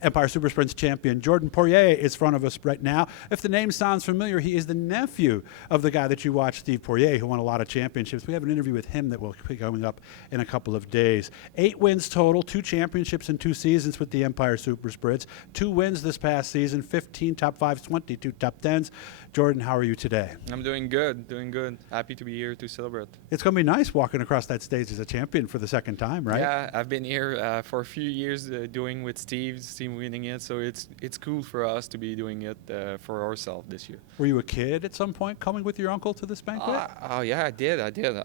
Empire Super Sprints champion Jordan Poirier is in front of us right now. If the name sounds familiar, he is the nephew of the guy that you watched, Steve Poirier, who won a lot of championships. We have an interview with him that will be coming up in a couple of days. 8 wins total, 2 championships in 2 seasons with the Empire Super Sprints, 2 wins this past season, 15 top 5s, 22 top 10s. Jordan, how are you today? I'm doing good, doing good. Happy to be here to celebrate. It's going to be nice walking across that stage as a champion for the second time, right? Yeah, I've been here for a few years doing with Steve winning it, so it's cool for us to be doing it for ourselves this year. Were you a kid at some point coming with your uncle to this banquet? Oh yeah, I did.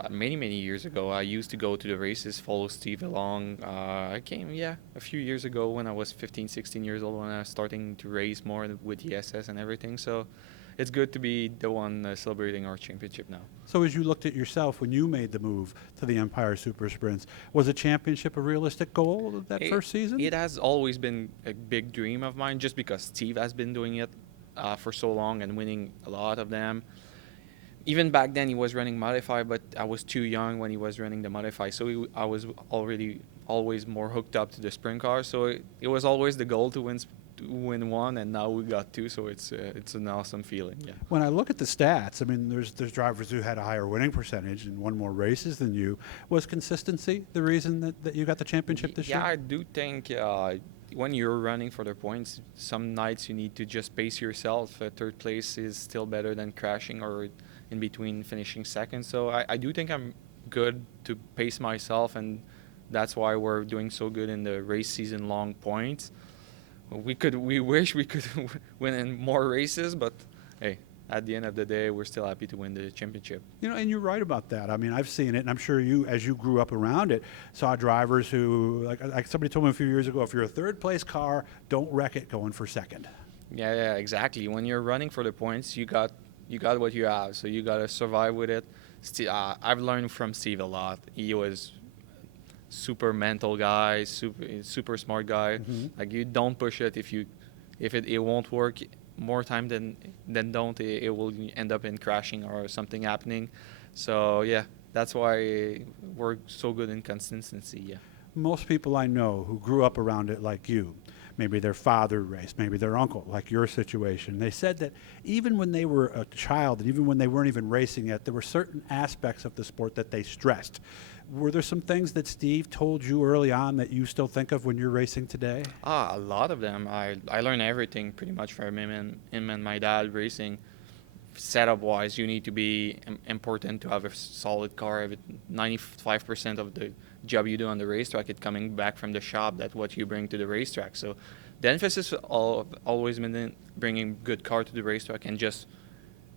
Many years ago. I used to go to the races, follow Steve along. I came, a few years ago when I was 15, 16 years old when I was starting to race more with ESS and everything. So it's good to be the one celebrating our championship now. So as you looked at yourself when you made the move to the Empire Super Sprints, was a championship a realistic goal that first season? It has always been a big dream of mine just because Steve has been doing it for so long and winning a lot of them. Even back then he was running Modify, but I was too young when he was running the Modify, so I was already always more hooked up to the sprint car. So it was always the goal to win one, and now we got 2, so it's an awesome feeling. Yeah. When I look at the stats, I mean, there's drivers who had a higher winning percentage and won more races than you. Was consistency the reason that you got the championship this year? Yeah, I do think when you're running for the points, some nights you need to just pace yourself. Third place is still better than crashing or in between finishing second. So I do think I'm good to pace myself, and that's why we're doing so good in the race season long points. We wish we could win in more races, but hey, at the end of the day, we're still happy to win the championship. You know, and you're right about that. I mean, I've seen it, and I'm sure you, as you grew up around it, saw drivers who, like somebody told me a few years ago, if you're a third-place car, don't wreck it going for second. Yeah, exactly. When you're running for the points, you got what you have, so you got to survive with it. I've learned from Steve a lot. He was super mental guy, super smart guy. Mm-hmm. Like, you don't push it. If it won't work more time than don't, it will end up in crashing or something happening. So yeah, that's why we're so good in consistency. Yeah. Most people I know who grew up around it like you, maybe their father raced, maybe their uncle, like your situation, they said that even when they were a child and even when they weren't even racing yet, there were certain aspects of the sport that they stressed. Were there some things that Steve told you early on that you still think of when you're racing today? A lot of them. I learned everything pretty much from him and my dad racing. Setup-wise, you need to be important to have a solid car. 95% of the job you do on the racetrack is coming back from the shop. That's what you bring to the racetrack. So the emphasis always been in bringing good car to the racetrack and just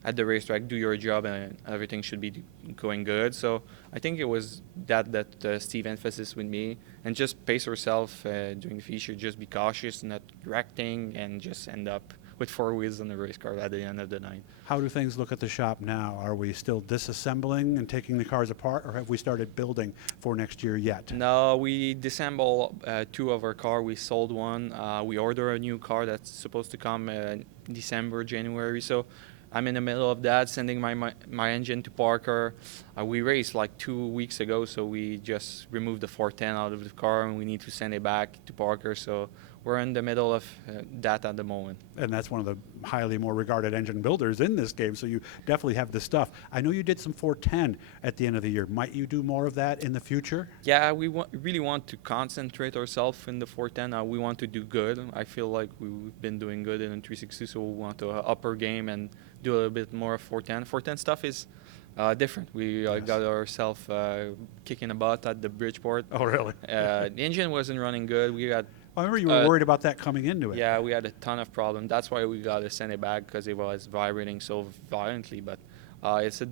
at the racetrack do your job and everything should be going good. So I think it was that Steve emphasis with me, and just pace yourself during the feature. Just be cautious, not wrecking, and just end up with 4 wheels on the race car at the end of the night. How do things look at the shop now? Are we still disassembling and taking the cars apart, or have we started building for next year yet? No, we disassembled 2 of our car. We sold one. We ordered a new car that's supposed to come December, January. So I'm in the middle of that, sending my engine to Parker. We raced like 2 weeks ago, so we just removed the 410 out of the car, and we need to send it back to Parker. So we're in the middle of that at the moment. And that's one of the highly more regarded engine builders in this game, so you definitely have the stuff. I know you did some 410 at the end of the year. Might you do more of that in the future? Yeah, we really want to concentrate ourselves in the 410. We want to do good. I feel like we've been doing good in 360, so we want to up our game and do a little bit more of 410. 410 stuff is different. We got ourselves kicking a butt at the Bridgeport. Oh, really? The engine wasn't running good. I remember you were worried about that coming into it. Yeah, we had a ton of problems. That's why we got to send it back, because it was vibrating so violently. But it's a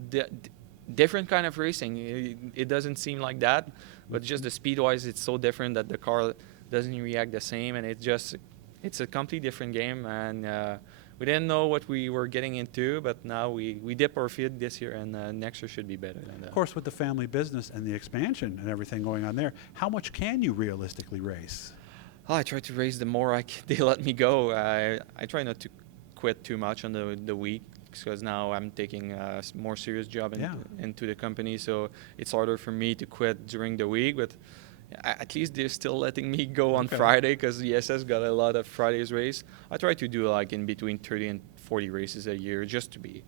different kind of racing. It doesn't seem like that, but just the speed-wise, it's so different that the car doesn't react the same, and it's a completely different game. And we didn't know what we were getting into, but now we dip our feet this year, and next year should be better than that. Of course, with the family business and the expansion and everything going on there, how much can you realistically race? I try to race the more they let me go. I try not to quit too much on the week, because now I'm taking a more serious job into the company, so it's harder for me to quit during the week. But At least they're still letting me go on Okay. Friday because ESS got a lot of Fridays race. I try to do like in between 30 and 40 races a year just to be.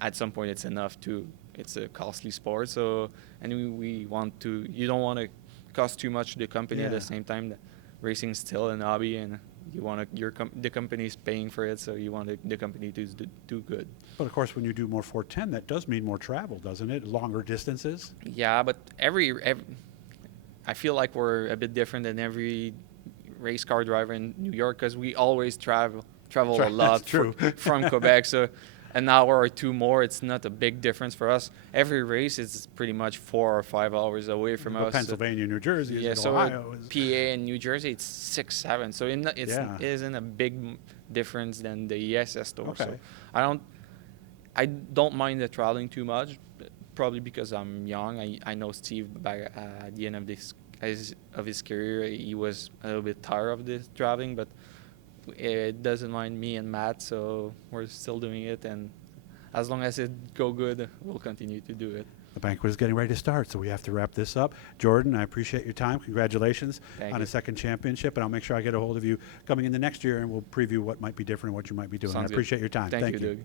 At some point it's enough to. It's a costly sport, so and we want to. You don't want to cost too much to the company at Yeah. the same time. That racing is still an hobby, and you want to. The company is paying for it, so you want the company to do good. But of course, when you do more 410, that does mean more travel, doesn't it? Longer distances. Yeah, but every I feel like we're a bit different than every race car driver in New York because we always travel a lot That's true. from Quebec. So an hour or two more, it's not a big difference for us. Every race is pretty much 4 or 5 hours away from Well, us. Pennsylvania, New Jersey, Yeah, so Ohio. PA and New Jersey, it's 6, 7. So it isn't a big difference than the ESS store. Okay. So I don't mind the traveling too much, probably because I'm young. I know Steve back at the end of his career, he was a little bit tired of this traveling, but it doesn't mind me and Matt, so we're still doing it. And as long as it go good, we'll continue to do it. The banquet is getting ready to start, so we have to wrap this up. Jordan, I appreciate your time. Congratulations Thank on you. a second championship, and I'll make sure I get a hold of you coming in the next year, and we'll preview what might be different and what you might be doing. Sounds I good. appreciate your time. Thank you, Doug.